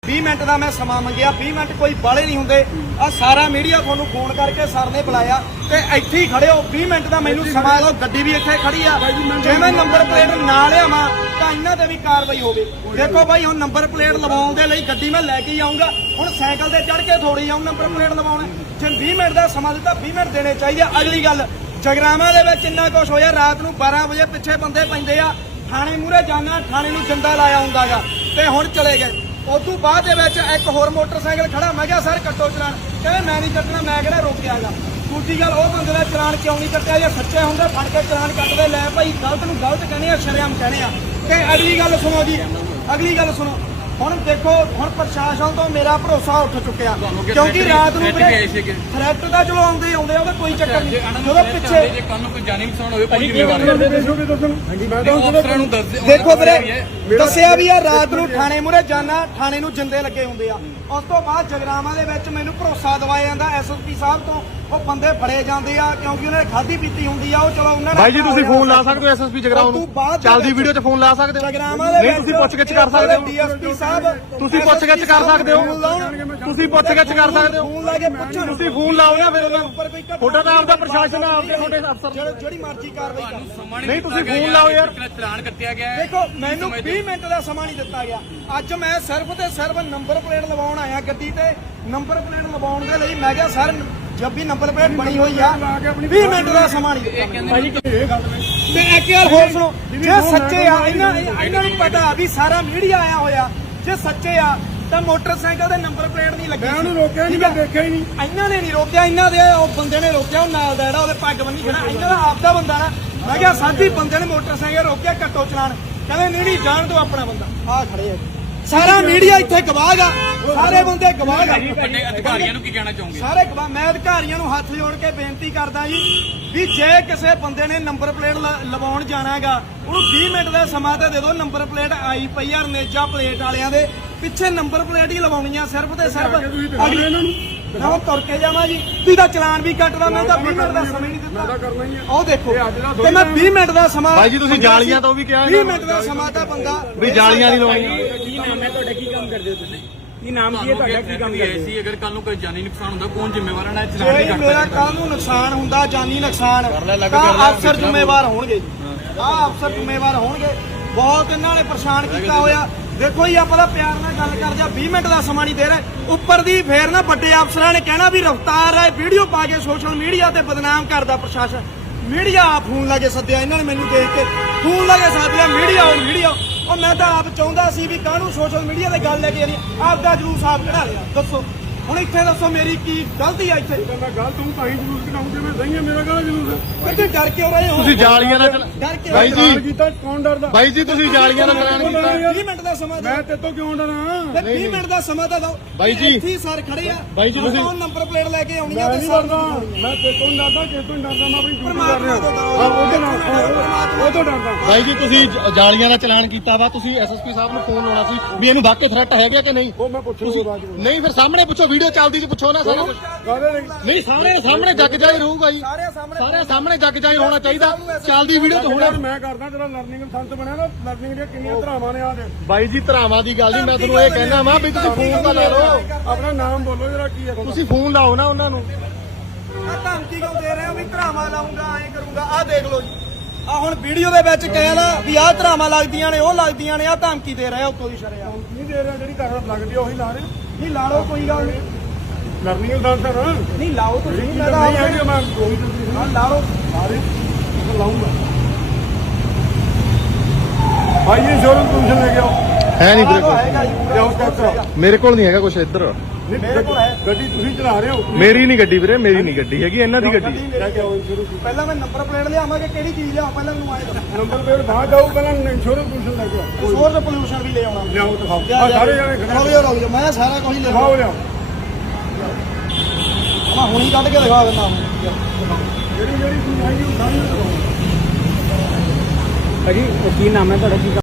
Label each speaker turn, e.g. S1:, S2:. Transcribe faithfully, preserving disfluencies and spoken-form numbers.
S1: बीस मिनट का मैं समा मंगिया, बीस मिनट कोई बाले नहीं होंगे। आ सारा मीडिया थोनू फोन करके सर ने बुलाया ते इत्थे ही खड़े हो। बीस मिनट का मैनू समा दो, गड्डी भी इत्थे खड़ी आ। जे मैं नंबर प्लेट ना लियावां तां इन्हां ते भी कार्रवाई होवे। देखो भाई हुण नंबर प्लेट लवाउण दे लई गड्डी मैं लैके आऊँगा, हुण साइकिल ते चढ़ के थोड़ी आऊँ नंबर प्लेट लवाउण। जे बीस मिनट का समा दिता बीस मिनट देने चाहिए। अगली गल जगरावां दे विच इन्ना कुछ होया, रात नूं बारह बजे पिछे बंदे पैंदे आ, थाणे मूहरे जाना, थाणे नूं जिंदा लाया हुंदा गा ते हुण चले गए। उस तो बाद एक होर मोटरसाइकिल खड़ा, मैं क्या सर कट्टो चलान, कहते मैं नहीं कट्टना, मैं कहना रोकिया गा। दूजी गल वो बंदे का चलान क्यों नहीं कट्टिया, जे सच्चे होंगे फड़ के चलान कटते, लै भाई गलत नूं गलत कहने, शरेआम कहने। ते अगली गल सुनो जी, अगली गल सुनो। हुण देखो हुण प्रशासन तो मेरा भरोसा उठ चुकिया, क्योंकि रात नूं थ्रैट तां चलो आउंदे आउंदे ओहदा कोई चक्कर नहीं। जो पिछे देखो वीरे दस्सिया भी आ, रात नूं थाणे मूहरे जाना, थाणे नूं जिंदे लगे हुंदे आ। उस तो बाद जगरावां दे विच मैनूं भरोसा दवाया जांदा एस एस पी साहब तो, वो बंदे फड़े जाते हैं क्योंकि उन्हें खाधी पीती होंगी आ। चलो उन्होंने
S2: भाई जी तुसी फोन ला सकते हो एस एस पी जगरावां नूं, चलदी वीडियो च फोन ला सकते हो, नहीं तुसी पुੱਛ-ਗਿੱਛ कर सकते हो,
S1: डीएसपी साहब
S2: तुसी पुੱਛ-ਗਿੱਛ कर सकते हो, तुसी पुੱਛ-ਗਿੱਛ कर सकते हो,
S1: फोन लाके पुੱਛੋ,
S2: तुसी फोन लाओ ना, फिर ਤੁਹਾਡਾ ਤਾਂ ਆਪਦਾ ਪ੍ਰਸ਼ਾਸਨ ਆ, ਆਪਦੇ ਤੁਹਾਡੇ ਅਫਸਰ
S1: ਜਿਹੜੀ ਮਰਜ਼ੀ ਕਾਰਵਾਈ ਕਰ।
S2: ਨਹੀਂ ਤੁਸੀਂ ਫੋਨ ਲਾਓ ਯਾਰ।
S3: ਚਲਾਨ ਕੱਟਿਆ ਗਿਆ ਹੈ।
S1: ਦੇਖੋ ਮੈਨੂੰ बीस ਮਿੰਟ ਦਾ ਸਮਾਂ ਨਹੀਂ ਦਿੱਤਾ ਗਿਆ। ਅੱਜ ਮੈਂ ਸਿਰਫ ਤੇ ਸਿਰਫ ਨੰਬਰ ਪਲੇਟ ਲਵਾਉਣ ਆਇਆ ਗੱਡੀ ਤੇ। ਨੰਬਰ ਪਲੇਟ ਲਵਾਉਣ ਦੇ ਲਈ ਮੈਂ ਕਿਹਾ ਸਰ ਜਦ ਵੀ ਨੰਬਰ ਪਲੇਟ ਬਣੀ ਹੋਈ ਆ बीस ਮਿੰਟ ਦਾ ਸਮਾਂ ਨਹੀਂ ਦਿੱਤਾ। ਤੇ ਇੱਕ ਯਾਰ ਹੋਰ ਸੁਣੋ, ਜੇ ਸੱਚੇ ਆ ਇਹਨਾਂ ਇਹਨਾਂ ਨੂੰ ਪਤਾ ਵੀ ਸਾਰਾ ਮੀਡੀਆ ਆਇਆ ਹੋਇਆ, ਜੇ ਸੱਚੇ ਆ ਤਾਂ ਮੋਟਰਸਾਈਕਲ ਦੇ ਨੰਬਰ ਪਲੇਟ ਨਹੀਂ ਲੱਗੀ।
S2: ਮੈਂ ਉਹਨੂੰ ਰੋਕਿਆ ਨਹੀਂ, ਮੈਂ ਦੇਖਿਆ ਹੀ ਨਹੀਂ।
S1: ਇਹਨਾਂ ਨੇ ਨਹੀਂ ਰੋਕਿਆ, ਇਹਨਾਂ ਦੇ ਉਹ ਬੰਦੇ ਨੇ ਰੋਕਿਆ, ਉਹ ਨਾਲ ਦਾ ਜਿਹੜਾ ਉਹਦੇ ਪੱਗ ਬੰਨੀ ਖੜਾ, ਇਹਨਾਂ ਦਾ ਆਪਦਾ ਬੰਦਾ ਨਾ। ਮੈਂ ਕਿਹਾ ਸਾਡੀ ਬੰਦੇ ਨੇ ਮੋਟਰਸਾਈਕਲ ਰੋਕਿਆ ਘੱਟੋ ਚਲਾਨ, ਕਹਿੰਦੇ ਨਹੀਂ ਨਹੀਂ ਜਾਣ ਤੋਂ ਆਪਣਾ ਬੰਦਾ। ਆ ਖੜੇ ਆ ਸਾਰਾ ਮੀਡੀਆ ਇੱਥੇ ਗਵਾਹ ਗਾ, ਸਾਰੇ ਬੰਦੇ ਗਵਾਹ ਗਾ।
S3: ਵੱਡੇ ਅਧਿਕਾਰੀਆਂ ਨੂੰ ਕੀ ਕਹਿਣਾ ਚਾਹੋਗੇ?
S1: ਸਾਰੇ ਗਵਾਹ। ਮੈਂ ਅਧਿਕਾਰੀਆਂ ਨੂੰ ਹੱਥ ਜੋੜ ਕੇ ਬੇਨਤੀ ਕਰਦਾ ਜੀ ਵੀ ਜੇ ਕਿਸੇ ਬੰਦੇ ਨੇ ਨੰਬਰ ਪਲੇਟ ਲਵਾਉਣ ਜਾਣਾਗਾ ਉਹਨੂੰ बीस ਮਿੰਟ ਦਾ ਸਮਾਂ ਤਾਂ ਦੇ ਦਿਓ। ਨੰਬਰ ਪਲੇਟ ਆਈ ਪਈ ਆ ਰਨੇਜਾ ਪਲੇਟ ਵਾਲਿਆਂ ਦੇ ਪਿੱਛੇ, ਨੰਬਰ ਪਲੇਟ ਹੀ ਲਵਾਉਣੀ ਆ ਸਿਰਫ ਤੇ ਸਿਰਫ। ਮੈਂ ਉਹ ਤੁਰ ਕੇ ਜਾਵਾਂ ਜੀ, ਤੁਸੀਂ ਤਾਂ ਚਲਾਨ ਵੀ ਕੱਟਦਾ, ਮੈਂ ਤਾਂ बीस ਮਿੰਟ ਦਾ ਸਮਾਂ ਨਹੀਂ ਦਿੱਤਾ। ਉਹ ਦੇਖੋ ਤੇ ਮੈਂ बीस ਮਿੰਟ ਦਾ ਸਮਾਂ।
S2: ਭਾਈ ਜੀ ਤੁਸੀਂ ਜਾਲੀਆਂ ਤੋਂ ਵੀ ਕਿਹਾ,
S1: बीस ਮਿੰਟ ਦਾ ਸਮਾਂ ਤਾਂ ਬੰਦਾ
S2: ਵੀ ਜਾਲੀਆਂ ਨਹੀਂ ਲਵਾਉਣੀਆਂ।
S3: ਕੀ ਨਾਮ ਹੈ ਤੁਹਾਡਾ, ਕੀ ਕੰਮ ਕਰਦੇ ਹੋ ਤੁਸੀਂ? ਕੀ ਨਾਮ ਕੀ ਹੈ ਤੁਹਾਡਾ, ਕੀ ਕੰਮ ਕਰਦੇ ਸੀ? ਅਗਰ ਕੱਲ ਨੂੰ ਕੋਈ ਜਾਨੀ ਨੁਕਸਾਨ ਹੁੰਦਾ ਕੌਣ ਜ਼ਿੰਮੇਵਾਰ ਹੈ? ਚਲਾਨ
S1: ਜੇ ਮੇਰਾ ਕੱਲ ਨੂੰ ਨੁਕਸਾਨ ਹੁੰਦਾ, ਜਾਨੀ ਨੁਕਸਾਨ, ਤਾਂ ਅਫਸਰ ਜ਼ਿੰਮੇਵਾਰ ਹੋਣਗੇ ਜੀ। ਆਹ ਅਫਸਰ ਜ਼ਿੰਮੇਵਾਰ ਹੋਣਗੇ। ਬਹੁਤ ਇਹਨਾਂ ਨੇ ਪਰੇਸ਼ਾਨ ਕੀਤਾ ਹੋਇਆ। ਦੇਖੋ ਜੀ ਆਪਾਂ ਤਾਂ ਪਿਆਰ ਨਾਲ ਗੱਲ ਕਰਦੇ ਆ, बीस ਮਿੰਟ ਦਾ ਸਮਾਂ ਨਹੀਂ ਦੇ ਰਹੇ। ਉੱਪਰ ਦੀ ਫੇਰ ਨਾ ਵੱਡੇ ਅਫਸਰਾਂ ਨੇ ਕਹਿਣਾ ਵੀ ਰਫਤਾਰ ਹੈ, ਵੀਡੀਓ ਪਾ ਕੇ ਸੋਸ਼ਲ ਮੀਡੀਆ ਤੇ ਬਦਨਾਮ ਕਰਦਾ ਪ੍ਰਸ਼ਾਸਨ। ਮੀਡੀਆ ਆ ਫੋਨ ਲਾ ਕੇ ਸੱਦਿਆ ਇਹਨਾਂ ਨੇ, ਮੈਨੂੰ ਦੇਖ ਕੇ ਫੋਨ ਲਾ ਕੇ ਸੱਦਿਆ ਮੀਡੀਆ ਉਹ ਮੀਡੀਆ। ਉਹ ਮੈਂ ਤਾਂ ਆਪ ਚਾਹੁੰਦਾ ਸੀ ਵੀ ਕਾਹਨੂੰ ਸੋਸ਼ਲ ਮੀਡੀਆ ਤੇ ਗੱਲ ਲੈ ਕੇ ਆਣੀ, ਆਪਦਾ ਜਲੂਸ ਆਪ ਕਢਾ ਲਿਆ। ਦੱਸੋ ਹੁਣ ਇੱਥੇ ਦੱਸੋ ਮੇਰੀ ਕੀ ਗਲਤੀ ਆ? ਇੱਥੇ
S2: ਮੈਂ ਗਲਤ ਹੂੰ ਤਾਂ ਹੀ ਜਲੂਸ ਕਢਾਉਂਦੇ, ਮੈਂ ਸਹੀ ਹਾਂ, ਮੇਰਾ ਕਾਹਦਾ ਜਲੂਸ ਹੈ?
S1: ਕਿਤੇ ਡਰ ਕਿਉਂ ਰਹੇ ਹੋ?
S2: ਤੁਸੀਂ ਜਾਲੀਆਂ ਨਾਲ
S1: ਡਰ ਕਿਉਂ?
S2: ਭਾਈ ਜੀ
S4: ਕੀਤਾ ਕੌਣ ਡਰਦਾ?
S2: ਭਾਈ ਜੀ ਤੁਸੀਂ ਜਾਲੀਆਂ ਨਾਲ ਚਲਾਨ ਕੀਤਾ।
S1: बीस ਮਿੰਟ ਦਾ ਸਮਾਂ
S4: ਮੈਂ ਤੇਰੇ ਤੋਂ ਕਿਉਂ ਡਰਾਂ?
S1: बीस ਮਿੰਟ ਦਾ ਸਮਾਂ ਤਾਂ ਦਿਓ।
S2: ਬਾਈ ਜੀ
S1: ਇੱਥੇ ਹੀ ਸਰ ਖੜੇ ਆ,
S2: ਬਾਈ ਜੀ ਤੁਸੀਂ
S1: ਨੰਬਰ ਪਲੇਟ ਲੈ ਕੇ ਆਉਣੀ ਆ
S4: ਮੈਂ
S1: ਤੇ
S4: ਨਹੀਂ
S1: ਸਰ
S4: ਡਰਦਾ, ਮੈਂ ਤੇਰੇ ਤੋਂ ਨਹੀਂ ਡਰਦਾ, ਕਿਸੇ ਤੋਂ ਨਹੀਂ ਡਰਦਾ, ਮੈਂ ਆਪਣੀ ਡਿਊਟੀ ਕਰ
S1: ਪਰਮਾਤਮਾ
S4: ਰਿਹਾ।
S1: ਤੋਂ ਡਰੋ।
S4: ਹਾਂ ਉਹਦੇ ਨਾਲ, ਉਹ ਤੋਂ ਡਰਦਾ।
S2: ਭਾਈ ਜੀ ਤੁਸੀਂ ਜ- ਜਾਲੀਆਂ ਦਾ ਚਲਾਨ ਕੀਤਾ ਵਾ, ਤੁਸੀਂ ਐਸ ਐਸ ਪੀ ਸਾਹਿਬ ਨੂੰ ਫੋਨ ਆਉਣਾ ਸੀ ਵੀ ਇਹਨੂੰ ਵਾਕਈ ਥ੍ਰੈਟ ਹੈਗਾ ਕਿ ਨਹੀਂ?
S4: ਉਹ ਮੈਂ ਪੁੱਛੂਗਾ ਬਾਅਦ ਵਿੱਚ।
S2: ਨਹੀਂ ਫਿਰ ਸਾਹਮਣੇ ਪੁੱਛੋ, ਵੀਡੀਓ ਚੱਲਦੀ ਚ ਪੁੱਛੋ ਨਾ ਸਾਰਾ ਕੁਝ।
S4: ਕਾਹਦੇ ਲਈ?
S2: ਨਹੀਂ ਸਾਹਮਣੇ ਸਾਹਮਣੇ ਜੱਗ ਜਾਈ ਰਹੂਗਾ ਜੀ,
S1: ਸਾਰੇ ਸਾਹਮਣੇ
S2: ਸਾਰੇ ਸਾਹਮਣੇ ਜੱਗ ਜਾਈ ਹੋਣਾ ਚਾਹੀਦਾ। ਚੱਲਦੀ ਵੀਡੀਓ ਚ ਹੋਣਾ।
S4: ਮੈਂ ਕਰਦਾ ਤੇਰਾ ਲਰਨਿੰਗ ਸੰਤ ਬਣਿਆ ਨਾ, ਲਰਨਿੰਗ ਦੀਆਂ ਕਿੰਨੀਆਂ ਧਰਾਵਾਂ ਨੇ ਆ ਦੇ।
S2: ਬਾਈ ਜੀ ਧਰਾਵਾਂ ਦੀ ਗੱਲ ਨਹੀਂ, ਮੈਂ ਤੁਹਾਨੂੰ ਇਹ ਕਹਿਣਾ ਵਾ ਵੀ ਤੁਸੀਂ ਫੋਨ ਤਾਂ ਲਾ ਲਓ,
S4: ਆਪਣਾ ਨਾਮ ਬੋਲੋ ਜਰਾ ਕੀ ਹੈ ਤੁਹਾਡਾ?
S2: ਤੁਸੀਂ ਫੋਨ ਲਾਓ ਨਾ ਉਹਨਾਂ ਨੂੰ।
S1: ਆ ਧਮਕੀ ਕਿਉਂ ਦੇ ਰਹੇ ਹੋ ਵੀ ਧਰਾਵਾਂ ਲਾਉਂਗਾ ਐਂ ਕਰੂੰਗਾ? ਆ ਦੇਖ ਲਓ ਜੀ, ਆ ਹੁਣ ਵੀਡੀਓ ਦੇ ਵਿੱਚ ਕਹਿਣਾ ਵੀ ਆਹ ਧਰਾਵਾਂ ਲੱਗਦੀਆਂ ਨੇ, ਉਹ ਲੱਗਦੀਆਂ ਨੇ, ਆ ਧਮਕੀ ਦੇ ਰਹੇ ਹੋ ਕੋਈ ਸ਼ਰਿਆ।
S4: ਨਹੀਂ ਦੇ ਰਿਹਾ, ਜਿਹੜੀ ਤਾਕਤ ਲੱਗਦੀ ਆ ਉਹੀ ਲਾ ਰਹੇ।
S1: ਨਹੀਂ ਲਾ ਲਓ, ਕੋਈ ਗੱਲ ਨਹੀਂ,
S4: ਲਰਨਿੰਗ ਦਾ ਸਰ
S1: ਨਹੀਂ ਲਾਓ ਤੁਸੀਂ। ਮੈਂ ਤਾਂ
S4: ਨਹੀਂ ਹੈਗੀ, ਮੈਂ ਉਹੀ ਦੱਸੀ
S1: ਹਾਂ ਲਾ ਲਓ।
S4: ਸਾਰੇ ਮੈਂ ਲਾਉਂਗਾ। ਭਾਈ ਇੰਸ਼ੋਰੈਂਸ ਕਮਿਸ਼ਨ ਲੈ ਕੇ ਆਓ।
S2: ਹੈ ਨਹੀਂ ਵੀਰੇ
S1: ਹੈਗਾ ਜੀ ਪੂਰਾ।
S4: ਲਿਆਓ ਚੈੱਕ ਕਰਾਓ।
S2: ਮੇਰੇ ਕੋਲ ਨਹੀਂ ਹੈਗਾ ਕੁਛ ਇੱਧਰ।
S4: ਨਹੀਂ,
S1: ਮੇਰੇ ਕੋਲ ਹੈ।
S4: ਗੱਡੀ ਤੁਸੀਂ ਚਲਾ ਰਹੇ ਹੋ।
S2: ਮੇਰੀ ਨਹੀਂ ਗੱਡੀ ਵੀਰੇ, ਮੇਰੀ ਨਹੀਂ ਗੱਡੀ ਹੈਗੀ, ਇਹਨਾਂ ਦੀ ਗੱਡੀ।
S4: ਲੈ ਕੇ ਆਓ ਇੰਸ਼ੋਰੈਂਸ।
S1: ਪਹਿਲਾਂ ਮੈਂ ਨੰਬਰ ਪਲੇਟ ਲਿਆਵਾਂਗੇ, ਕਿਹੜੀ ਚੀਜ਼ ਲਿਆਵਾਂ ਪਹਿਲਾਂ ਮੈਨੂੰ ਆਏ ਦੱਸੋ।
S4: ਨੰਬਰ ਪਲੇਟ ਬਾਹਰ ਜਾਓ, ਪਹਿਲਾਂ ਇੰਸ਼ੋਰੈਂਸ ਕਮਿਸ਼ਨ ਲੈ ਕੇ ਆਓ।
S1: ਸੋਰਸ ਪੋਲੂਸ਼ਨ ਵੀ ਲੈ ਆਉਣਾ।
S4: ਲਿਆਓ ਦਿਖਾਓ। ਆ ਸਾਰੇ ਜਣੇ ਖੜੇ
S1: ਰੁਕ ਜਾਓ ਰੁਕ ਜਾਓ, ਮੈਂ ਸਾਰਾ ਕੁਝ ਲਿਖਾਓ।
S4: ਦਿਖਾਓ ਲਿਆਓ।
S1: ਮੈਂ ਹੁਣੀ ਕੱਢ ਕੇ ਦਿਖਾ ਦਿੰਦਾ।
S4: ਜਿਹੜੀ ਜਿਹੜੀ ਚੀਜ਼ ਆਈ ਉਹ ਸਾਰੀ ਦਿਖਾਓ।
S3: ਭਾਜੀ ਕੀ ਨਾਮ ਹੈ ਤੁਹਾਡਾ, ਕੀ